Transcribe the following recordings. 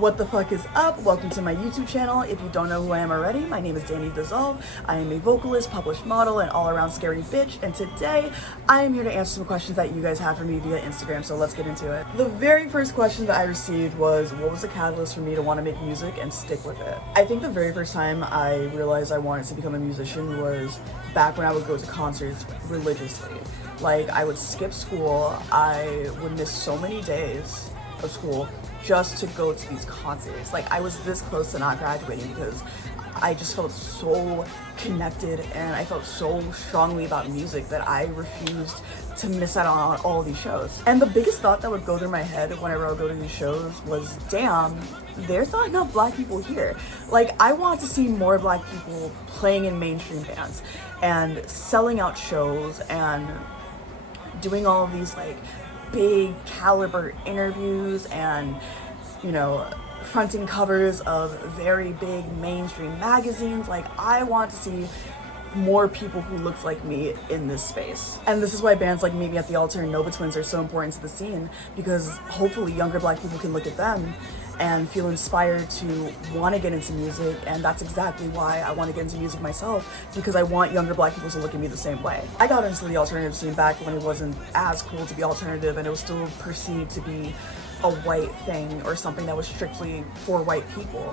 What the fuck is up? Welcome to my YouTube channel. If you don't know who I am already, my name is Danny Dissolve. I am a vocalist, published model, and all-around scary bitch, and today I am here to answer some questions that you guys have for me via Instagram, so let's get into it. The very first question that I received was, what was the catalyst for me to want to make music and stick with it? I think the very first time I realized I wanted to become a musician was back when I would go to concerts religiously. Like, I would skip school, I would miss so many days of school just to go to these concerts. Like, I was this close to not graduating because I just felt so connected and I felt so strongly about music that I refused to miss out on all these shows. And the biggest thought that would go through my head whenever I would go to these shows was, damn, there's not enough black people here. Like, I want to see more black people playing in mainstream bands and selling out shows and doing all of these like big caliber interviews and, you know, fronting covers of very big mainstream magazines. Like, I want to see more people who look like me in this space. And this is why bands like Meet Me at the Altar and Nova Twins are so important to the scene, because hopefully younger black people can look at them and feel inspired to want to get into music. And that's exactly why I want to get into music myself, because I want younger black people to look at me the same way. I got into the alternative scene back when it wasn't as cool to be alternative and it was still perceived to be a white thing or something that was strictly for white people,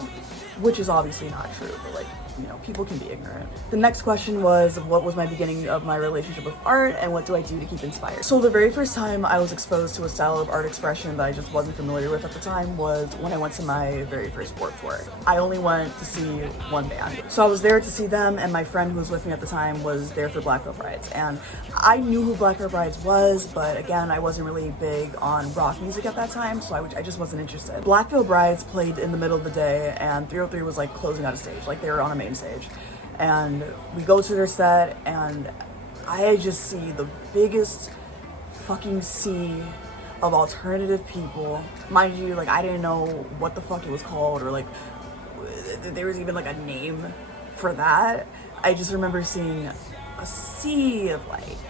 which is obviously not true, but like, you know, people can be ignorant. The next question was, what was my beginning of my relationship with art and what do I do to keep inspired? So the very first time I was exposed to a style of art expression that I just wasn't familiar with at the time was when I went to my very first Warped Tour. I only went to see one band. So I was there to see them, and my friend who was with me at the time was there for Black Veil Brides. And I knew who Black Veil Brides was, but again, I wasn't really big on rock music at that time, so I just wasn't interested. Black Veil Brides played in the middle of the day, and 303 was like closing out a stage, like they were on a main stage. And we go to their set and I just see the biggest fucking sea of alternative people. Mind you, like, I didn't know what the fuck it was called or like there was even like a name for that. I just remember seeing a sea of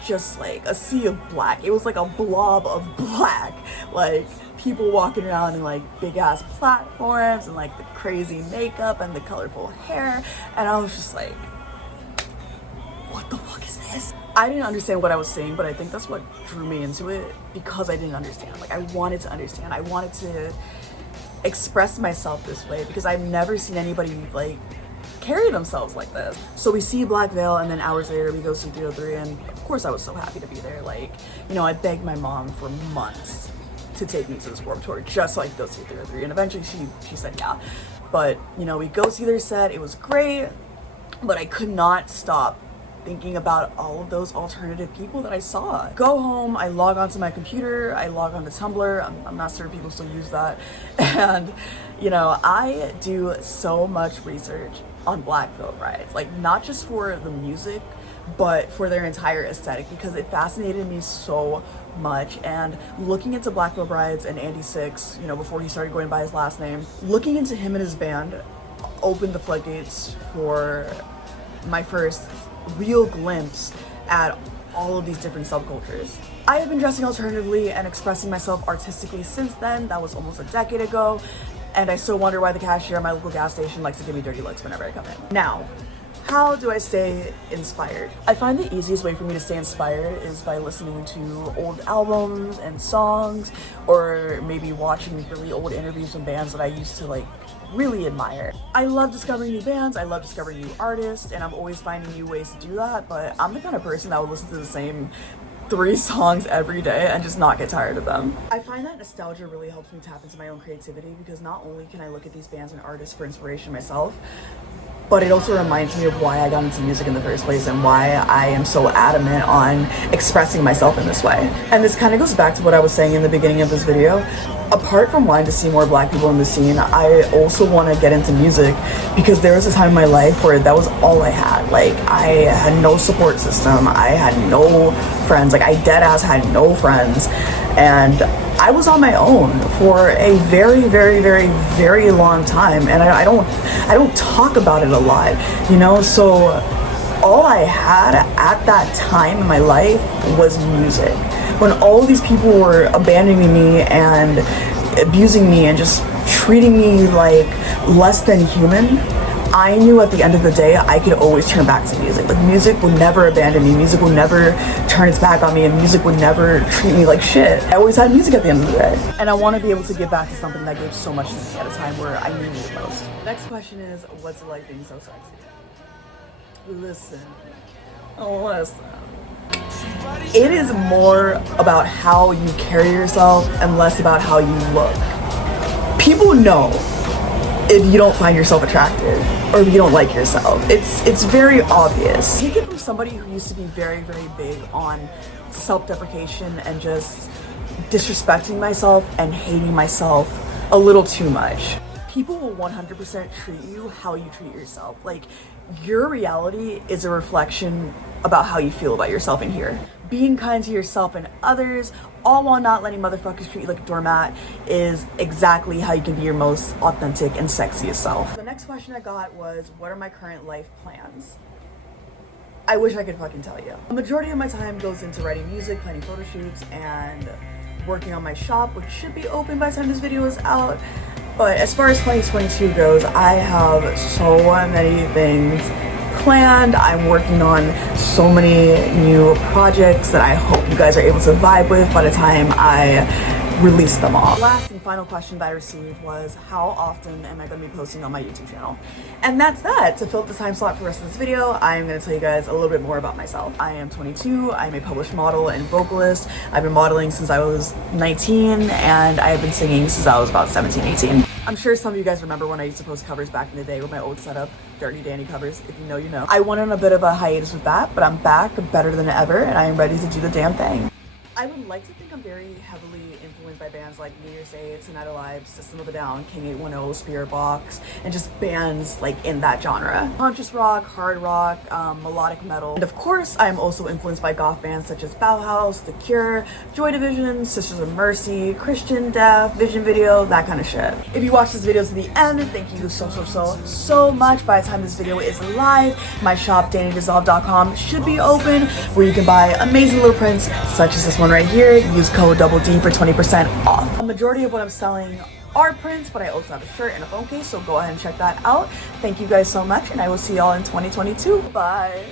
just like a sea of black. It was like a blob of black, like people walking around in like big ass platforms and like the crazy makeup and the colorful hair, and I was just like, what the fuck is this? I didn't understand what I was saying, but I think that's what drew me into it, because I didn't understand. Like, I wanted to understand. I wanted to express myself this way because I've never seen anybody like carry themselves like this. So we see Black Veil, and then hours later we go see 303, and of course I was so happy to be there. Like, you know, I begged my mom for months to take me to this Warped Tour just so I could go see 303, and eventually she said yeah. But, you know, we go see their set, it was great, but I could not stop thinking about all of those alternative people that I saw. Go home, I log onto my computer, I log onto Tumblr, I'm not sure people still use that, and, you know, I do so much research on Black Veil Brides, like not just for the music, but for their entire aesthetic, because it fascinated me so much. And looking into Black Veil Brides and Andy Six, you know, before he started going by his last name, looking into him and his band opened the floodgates for my first real glimpse at all of these different subcultures. I have been dressing alternatively and expressing myself artistically since then. That was almost a decade ago, and I still wonder why the cashier at my local gas station likes to give me dirty looks whenever I come in. Now, how do I stay inspired? I find the easiest way for me to stay inspired is by listening to old albums and songs, or maybe watching really old interviews from bands that I used to like really admire. I love discovering new bands, I love discovering new artists, and I'm always finding new ways to do that, but I'm the kind of person that would listen to the same 3 songs every day and just not get tired of them. I find that nostalgia really helps me tap into my own creativity, because not only can I look at these bands and artists for inspiration myself, but it also reminds me of why I got into music in the first place and why I am so adamant on expressing myself in this way. And this kind of goes back to what I was saying in the beginning of this video. Apart from wanting to see more black people in the scene, I also want to get into music because there was a time in my life where that was all I had. Like, I had no support system, I had no friends, like I dead ass had no friends, and I was on my own for a very, very, very, very long time, and I don't talk about it a lot, you know. So all I had at that time in my life was music. When all these people were abandoning me and abusing me and just treating me like less than human, I knew at the end of the day I could always turn back to music. Like, music will never abandon me, music will never turn its back on me, and music would never treat me like shit. I always had music at the end of the day. And I want to be able to give back to something that gave so much to me at a time where I needed it most. Next question is, what's it like being so sexy? Listen. It is more about how you carry yourself and less about how you look. People know if you don't find yourself attractive or if you don't like yourself. It's very obvious. Take it from somebody who used to be very, very big on self-deprecation and just disrespecting myself and hating myself a little too much. People will 100% treat you how you treat yourself. Like, your reality is a reflection about how you feel about yourself in here. Being kind to yourself and others, all while not letting motherfuckers treat you like a doormat, is exactly how you can be your most authentic and sexiest self. The next question I got was, what are my current life plans? I wish I could fucking tell you. The majority of my time goes into writing music, planning photo shoots, and working on my shop, which should be open by the time this video is out. But as far as 2022 goes, I have so many things planned. I'm working on so many new projects that I hope you guys are able to vibe with by the time I release them all. Last and final question that I received was, how often am I going to be posting on my YouTube channel? And that's that. To fill up the time slot for the rest of this video, I'm going to tell you guys a little bit more about myself. I am 22, I'm a published model and vocalist. I've been modeling since I was 19, and I have been singing since I was about 17, 18. I'm sure some of you guys remember when I used to post covers back in the day with my old setup, Dirty Danny covers. If you know, you know. I went on a bit of a hiatus with that, but I'm back better than ever, and I am ready to do the damn thing. I would like to think I'm very heavily influenced by bands like New Year's Day, Tonight Alive, System of a Down, King 810, Spirit Box, and just bands like in that genre. Conscious rock, hard rock, melodic metal. And of course, I'm also influenced by goth bands such as Bauhaus, The Cure, Joy Division, Sisters of Mercy, Christian Death, Vision Video, that kind of shit. If you watch this video to the end, thank you so much. By the time this video is live, my shop, DannyDissolve.com, should be open, where you can buy amazing little prints such as this one right here. Use code Double D for 20% off. A majority of what I'm selling are prints, but I also have a shirt and a phone case, so go ahead and check that out. Thank you guys so much, and I will see y'all in 2022. Bye.